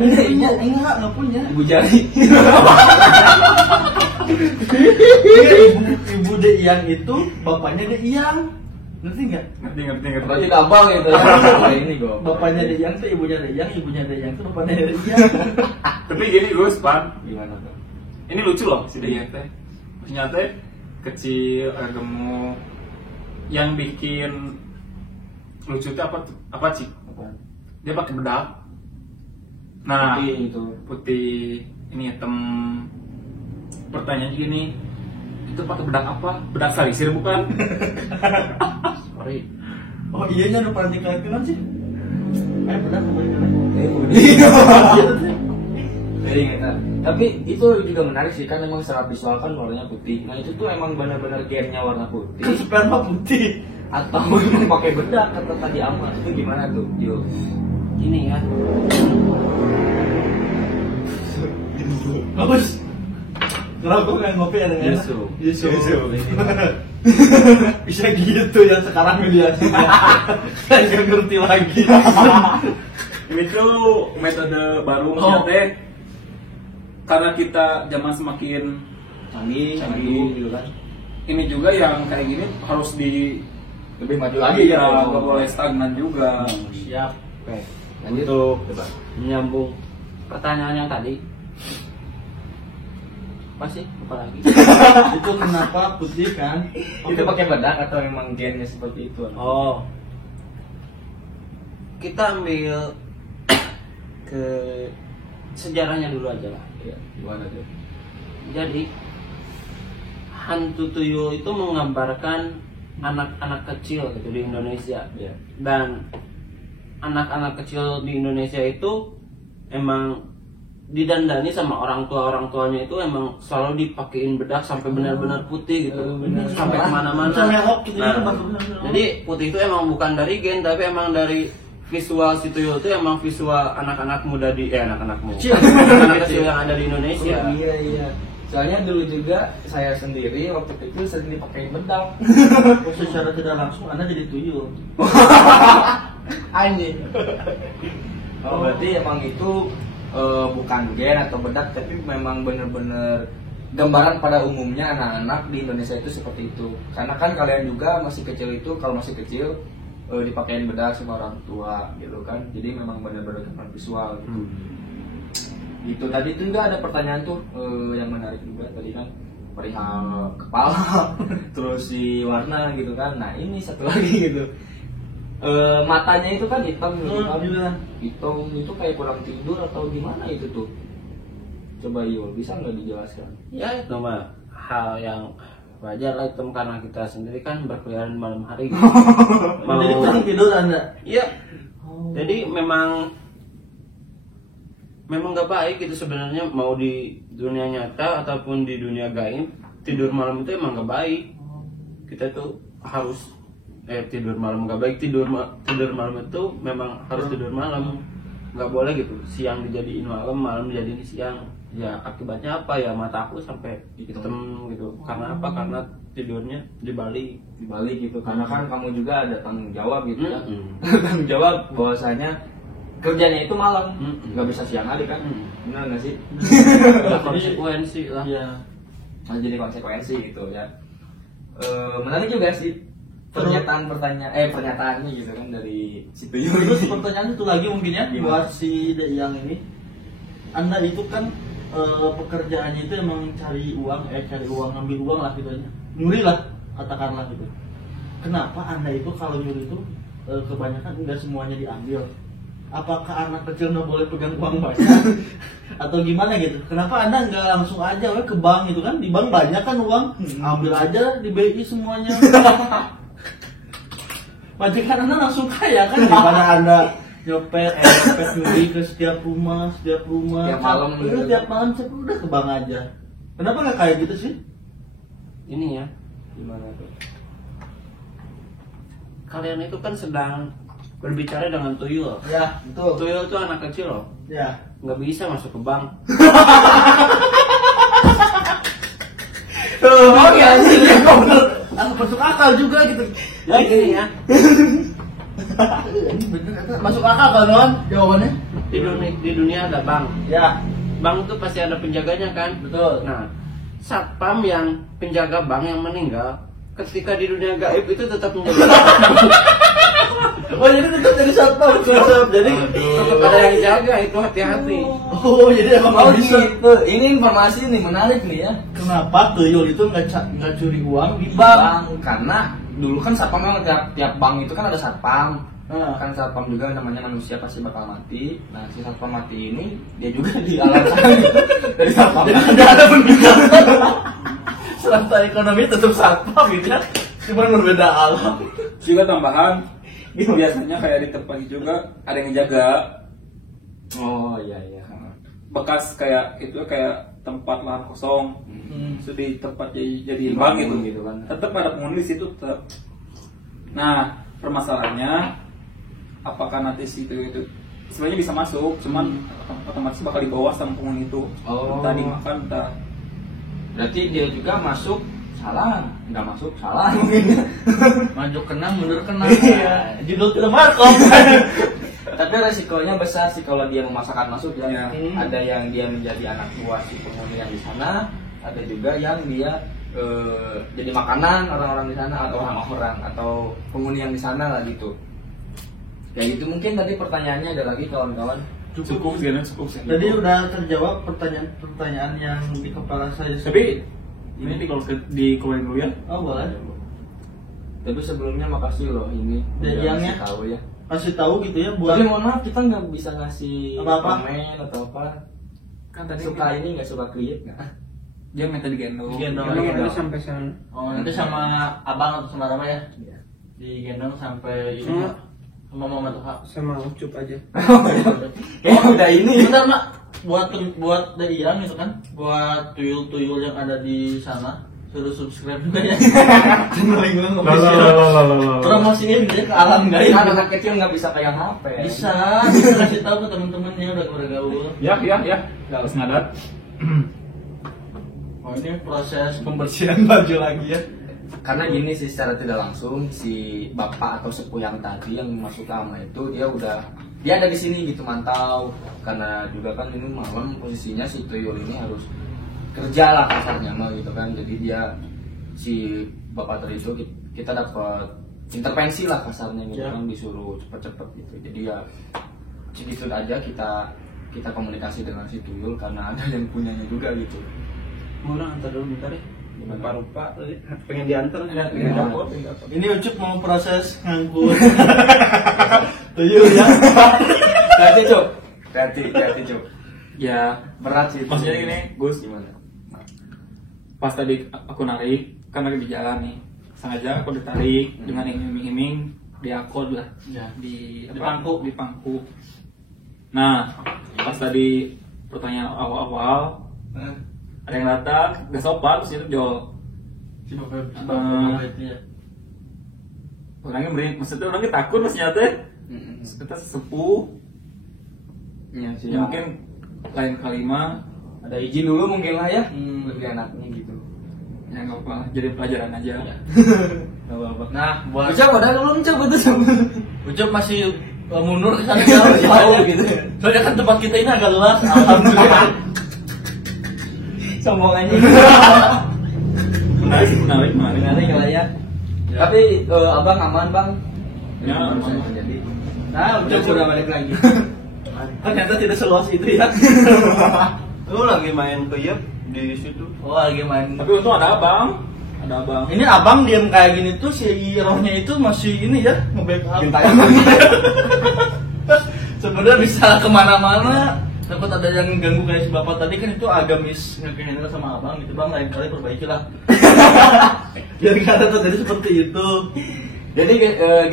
Punya ibu? Enggak punya. Ibu jari. Ibu Deyang itu bapaknya Deyang. Ngerti nggak? Ngerti. Berarti gampang gitu ya. Kayak ini gue. Bapaknya Deyang tuh ibunya Deyang tuh bapaknya Deyang. Tapi gini Gus, Pan. Gimana tuh? Ini lucu loh si Deyang teh. Maksudnya teh kecil, gemuk. Yang bikin lucu teh apa sih? Dia pakai bedak. Nah, Putih itu. putih, ini hitam. Pertanyaan gini, itu pakai bedak apa? Bedak salisir bukan? Sorry. Oh iya nya pernah dikelakukan sih. Benar kemarin. Jadi kita. Tapi itu juga menarik sih, kan memang secara visual kan warnanya putih. Nah itu tuh emang benar-benar gennya warna putih. Sperma putih. Atau memang pakai bedak kata tadi Amal. Itu gimana tuh, Yo? Gini ya. Bagus. Kalau gue nggak ngopi ada nggak? Yusuf. Bisa gitu ya sekarang mediasinya. Saya nggak ngerti lagi. Ini tuh metode baru maksudnya teh. Karena kita zaman semakin Canggih gitu kan. ini juga yang kayak gini harus di Lebih maju lagi ya. nggak boleh stagnan juga. Siap. Oke. Lanjut. Untuk Coba. menyambung pertanyaan yang tadi. Apa sih? Apa lagi? Itu kenapa putih kan? Itu pakai bedak atau memang gennya seperti itu? Oh. Kita ambil ke sejarahnya dulu aja lah. Iya, gimana tuh? Jadi hantu tuyul itu menggambarkan anak-anak kecil gitu di Indonesia. Iya. Dan anak-anak kecil di Indonesia itu emang didandani sama orang tuanya itu emang selalu dipakein bedak sampai benar-benar putih gitu, sampai kemana-mana. Gitu Nah, ya, jadi putih itu emang bukan dari gen tapi emang dari visual si tuyul itu emang visual anak-anak muda anak-anak kecil yang ada di Indonesia. Oh, iya. Soalnya dulu juga saya sendiri waktu kecil sering dipakai bedak. secara tidak langsung Anda jadi tuyul. Anjing. Oh, berarti emang itu bukan gen atau bedak, tapi memang bener-bener gambaran pada umumnya anak-anak di Indonesia itu seperti itu. Karena kan kalian juga masih kecil itu, kalau masih kecil dipakein bedak sama orang tua gitu kan. Jadi memang bener-bener gambaran visual gitu. Gitu. Tadi itu juga ada pertanyaan tuh yang menarik juga tadi kan, perihal kepala terus si warna gitu kan. Nah ini satu lagi gitu, matanya itu kan hitam gitu kan. Hitam itu kayak kurang tidur atau gimana itu tuh? Coba Yul, bisa nggak dijelaskan? Ya itu mah hal yang wajar lah, itu karena kita sendiri kan berkeliaran malam hari gitu. Jadi kurang tidur Anda. Iya. Jadi memang nggak baik itu sebenarnya, mau di dunia nyata ataupun di dunia gaib, tidur malam itu emang nggak baik. Kita tuh harus tidur malam nggak baik, tidur malam itu memang harus tidur malam, nggak boleh gitu siang dijadiin malam, malam dijadiin siang. Ya akibatnya apa ya, mata aku sampai hitam gitu. Karena apa? Karena tidurnya dibalik Gitu, karena kan kamu juga ada tanggung jawab gitu kan. Tanggung jawab bahwasanya kerjanya itu malam, nggak bisa siang hari kan. Benar nggak sih? konsekuensi lah. Iya. Nah, jadi konsekuensi gitu ya. Menarik juga sih pernyataannya gitu kan dari si Tuyul. Terus pertanyaan itu lagi mungkin ya buat si Deyang ini. Anda itu kan pekerjaannya itu emang cari uang ngambil uang lah gitu aja. Nyuri lah. katakanlah gitu. Kenapa Anda itu kalau nyuri itu kebanyakan enggak semuanya diambil? Apakah anak kecil nggak boleh pegang uang banyak atau gimana gitu? Kenapa Anda nggak langsung aja ke bank gitu kan? Di bank banyak kan uang, ambil aja di BI semuanya. Majikan Anda langsung kaya kan daripada Anda nyopet nyuri ke setiap rumah Tiap malam gitu. tiap malam udah ke bank aja. Kenapa nggak kayak gitu sih? Ini ya, Gimana tuh? kalian itu kan sedang berbicara dengan tuyul. Ya betul. Tuyul itu anak kecil loh, Ya. nggak bisa masuk ke bank. Oh ya sih ya masuk akal juga gitu. Ya gini ya, Ini bener kata masuk akal kan non jawabannya? di dunia ada bank. Ya Bank itu pasti ada penjaganya kan. betul. Nah, satpam yang penjaga bank yang meninggal, ketika di dunia gaib itu tetap menjaga. Oh jadi tetap jadi satpam tetap jadi Tetap ada yang jaga, itu hati-hati. oh jadi emang Oh nggak bisa. gitu. Ini informasi nih menarik nih ya. Kenapa tuyul itu nggak curi uang di bank? Bank karena dulu kan satpam memang tiap bank itu kan ada satpam. Kan satpam juga namanya manusia pasti bakal mati. Nah si satpam mati ini dia juga di alam sana gitu. Dari satpam. Jadi ada pendidikan. Serata ekonomi tetap satpam gitu ya. Cuma berbeda alam. Juga tambahan, biasanya kayak di tempat juga ada yang jaga Oh iya iya. bekas kayak itu kayak tempat lahan kosong. Itu di tempat jadi bank gitu, Gitu kan. tetap ada penghuni di situ tetap. Nah permasalahannya apakah nanti situ itu sebenarnya bisa masuk, cuman otomatis bakal dibawa sama penghuni itu. Oh. Entah dimakan, entah Berarti dia juga masuk salah, nggak masuk salah mungkin. Maju kena, mundur kena. Iya. Judul film Marco. Tapi resikonya besar sih kalau dia memaksakan masuk ya. Ya. Ada yang dia menjadi anak buah si penghuni yang di sana, ada juga yang dia jadi makanan orang-orang di sana atau orang-orang atau penghuni yang di sana lah gitu. Ya itu mungkin tadi pertanyaannya ada lagi kawan-kawan. cukup sih. Tadi udah terjawab pertanyaan yang di kepala saya. Tapi ini kalau di komen dulu ya. Oh boleh. Tapi sebelumnya makasih loh ini Dan udah yang ngasih ya? tahu ya. Kasih tahu gitu ya buat Tapi mohon maaf kita nggak bisa ngasih Apa-apa? komen atau apa. Kan tadi Suka ini nggak suka create nggak? dia minta digendong. Digendong. Kalau Iya. ada sampai sana. Oh nanti sama abang atau sama Rama ya? Iya. Digendong sampai ini Sama- sama Mama Tuha. Sama ucup aja. Ya udah ini. Bentar mak, buat dari yang itu kan, buat tuyul-tuyul yang ada di sana, suruh subscribe juga ya. Channel promosiin dia ke alam Kan gaib. anak kecil nggak bisa pegang HP. Bisa kasih tahu ke temen-temennya udah bergaul. Ya, nggak harus ngadat. Oh ini proses pembersihan baju lagi ya. Karena gini sih secara tidak langsung si bapak atau sepuh yang tadi yang masuk lama itu dia ada di sini gitu mantau karena juga kan ini malam posisinya si tuyul ini harus kerja lah kasarnya mah gitu kan jadi dia si bapak tadi itu kita dapat intervensi lah kasarnya gitu Ya. kan disuruh cepet-cepet gitu jadi ya sedikit aja kita komunikasi dengan si tuyul karena ada yang punyanya juga gitu. Murah antar dulu bentar ya. Gimana? Rupa-rupa tadi pengen diantar. Ini Ucup mau proses ngangkut tuyul ya. Hati cuk, hati cuk. Ya, Berat sih. maksudnya gini, Gus. Gimana? Pas tadi aku narik, kan lagi di jalan nih. Sengaja aku ditarik dengan iming-iming diakod lah. Ya. Di Pangku. di pangku. Nah, pas tadi pertanyaan awal-awal ada yang datang, gak sopan terus itu jual. Si bapak itu ya. Orangnya maksudnya orangnya takut mas nyata. Kita sesepuh. Iya sih. Ya, mungkin lain kali mah ada izin dulu mungkin lah ya. Lebih enaknya gitu. ya nggak apa, jadi pelajaran aja. Gak apa-apa. Nah, buat Ucap udah belum coba tuh sama. Ucup masih mundur ke sana jauh gitu. Soalnya kan tempat kita ini agak luas, alhamdulillah. Sombongannya. Menarik. Menarik lah ya. Tapi abang aman bang. Ya, aman. Jadi. Nah, Ucup udah balik lagi. Ternyata tidak seluas itu ya. Lu lagi main peyep di situ. Oh, lagi main. Tapi untung ada abang. ada abang. Ini abang diam kayak gini tuh si rohnya itu masih ini ya nge-backup. Sebenarnya bisa kemana-mana. Takut ada yang ganggu kayak si bapak tadi kan itu agamis nge-handle sama abang gitu bang, lain kali perbaiki lah. Biar nggak terjadi seperti itu. Jadi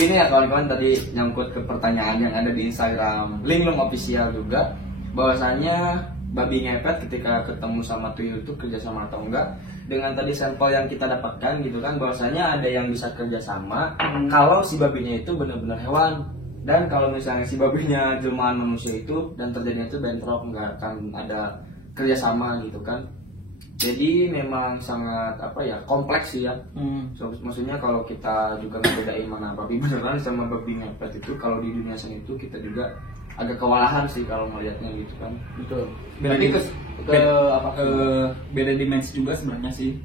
gini ya kawan-kawan, tadi nyangkut ke pertanyaan yang ada di Instagram Linglung Official juga, bahwasanya babi ngepet ketika ketemu sama tuyul itu kerjasama atau enggak. Dengan tadi sampel yang kita dapatkan gitu kan, bahwasanya ada yang bisa kerjasama kalau si babinya itu benar-benar hewan, dan kalau misalnya si babinya jelmaan manusia itu dan terjadinya itu bentrok, nggak akan ada kerjasama gitu kan. Jadi memang sangat kompleks sih ya. So, maksudnya kalau kita juga ngebedain mana babi beneran sama babi ngepet itu, kalau di dunia seni itu kita juga agak kewalahan sih kalau melihatnya gitu kan. Betul. Beda dimensi juga sebenarnya sih.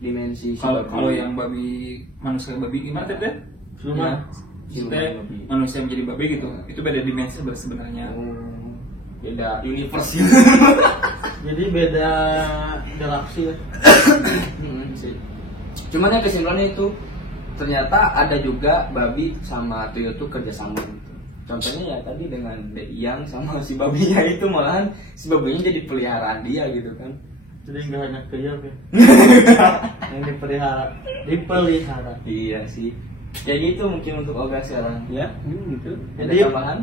Dimensi Kalau yang babi manusia babi gimana teh? Siluman. Maksudnya manusia menjadi babi gitu. Itu beda dimensi sebenarnya. Beda universe. Jadi beda galaksi ya. Cuman yang kesimpulannya itu ternyata ada juga babi sama tuyul itu kerjasama gitu. Contohnya ya tadi dengan Deyang sama si babinya itu, malahan si babinya jadi peliharaan dia gitu kan. Jadi nggak hanya tuyul ya. Yang dipelihara. Iya sih. Kayak gitu mungkin untuk Oga sekarang ya. Gitu. Jadi Ada tambahan?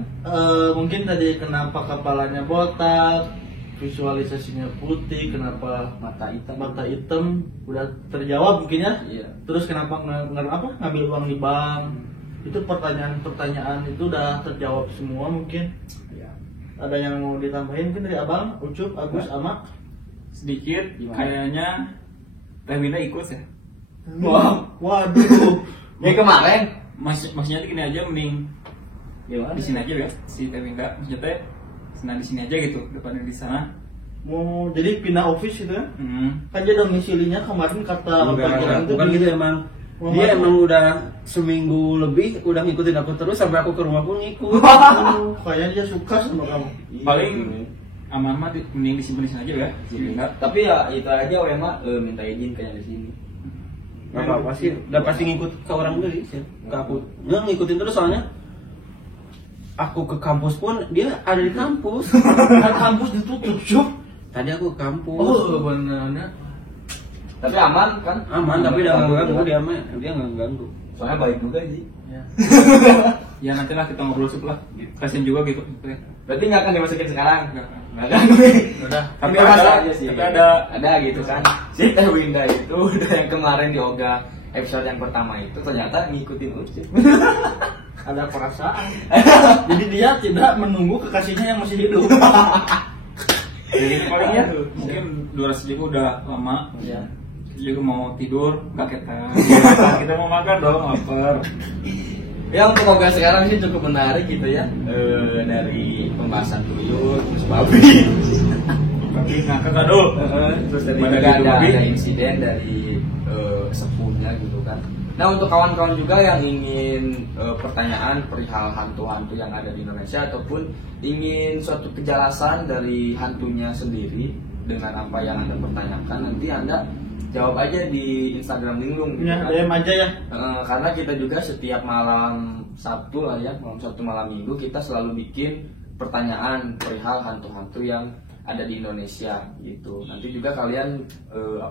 Mungkin tadi kenapa kepalanya botak, visualisasinya putih, kenapa mata hitam udah terjawab mungkin ya. Iya. Terus kenapa ngambil uang di bank? Itu pertanyaan itu udah terjawab semua mungkin. Iya. Ada yang mau ditambahin mungkin dari Abang, Ucup, Agus, Amak? Sedikit. Gimana? Kayaknya Teh Winda ikut ya. Wow. Waduh. Yang kemarin Maksudnya gini aja, mending gimana? di sini aja ya si Teh Winda. Maksudnya teh senang di sini aja gitu daripada di sana. Mau jadi pindah office gitu ya? Kan dia udah ngisilinnya kemarin kata bukan gitu emang. Dia emang udah seminggu lebih udah ngikutin aku terus sampai aku ke rumah pun ngikut. Kayaknya dia suka sama kamu. Paling aman mah mending disimpan di sini aja ya si Winda. Tapi ya itu aja Wema minta izin kayaknya di sini. Gak apa-apa sih, udah pasti ngikut ke orang dulu sih, ke aku. Nggak ngikutin terus soalnya aku ke kampus pun dia ada di kampus. Kan kampus ditutup, Cup. Tadi aku ke kampus. Oh, benar. Tapi aman kan? Aman, tapi udah nggak ganggu dia nggak ganggu. Soalnya baik juga sih. Ya. Ya nantilah kita ngobrol sebelah. Kasian juga gitu. Berarti nggak akan dimasukin sekarang? Nggak. Nggak akan. Udah. Tapi Biasa ada, aja sih. tapi ada gitu kan. Si Teh Winda itu udah yang kemarin di Oga episode yang pertama itu ternyata ngikutin Ucip. Ada perasaan. Jadi dia tidak menunggu kekasihnya yang masih hidup. Jadi palingnya mungkin durasi juga udah lama. Ya. Kita juga mau tidur, kagetan. Kita mau makan dong, lapar. Ya untuk Oga sekarang sih cukup menarik gitu ya. Dari pembahasan tuyul, terus babi. Tapi ngangkat adul. Terus dari Mana juga gitu, ada babi? insiden dari sepuhnya gitu kan. Nah untuk kawan-kawan juga yang ingin pertanyaan perihal hantu-hantu yang ada di Indonesia ataupun ingin suatu kejelasan dari hantunya sendiri dengan apa yang Anda pertanyakan, nanti Anda jawab aja di Instagram Linglung gitu Ya, kan. DM aja ya. Karena kita juga setiap malam Sabtu lah ya, malam Sabtu malam Minggu kita selalu bikin pertanyaan perihal hantu-hantu yang ada di Indonesia gitu. Nanti juga kalian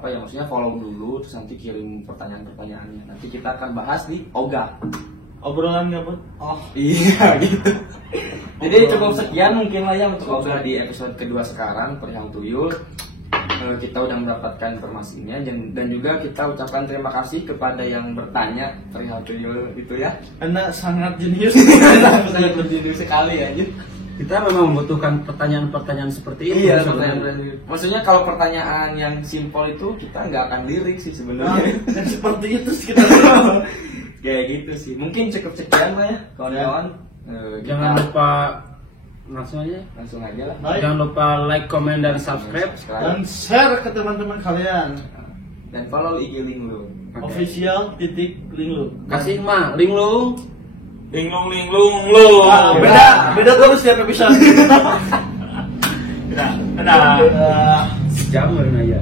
maksudnya follow dulu, terus nanti kirim pertanyaan-pertanyaannya. Nanti kita akan bahas di Oga. Obrolan nggak, Bud? Oh. Iya gitu. Jadi cukup sekian mungkin lah ya untuk Oga di episode kedua sekarang perihal tuyul. Kita udah mendapatkan informasinya dan juga kita ucapkan terima kasih kepada yang bertanya perihal tuyul itu ya. Anda sangat jenius. Sangat berjenius sekali ya. Kita memang membutuhkan pertanyaan-pertanyaan seperti ini. Iya, pertanyaan. Maksudnya kalau pertanyaan yang simpel itu kita nggak akan lirik sih sebenarnya. Yang seperti itu sih kita. Kayak gitu sih. Mungkin cukup sekian lah ya kawan-kawan. Jangan lupa langsung aja lah. Baik. Jangan lupa like, comment, dan subscribe. Dan share ke teman-teman kalian. Dan follow IG Linglung. Official.linglung. Kasih mah linglung. Linglung linglung. Beda terus setiap episode. Dadah. Dadah. Jam aja.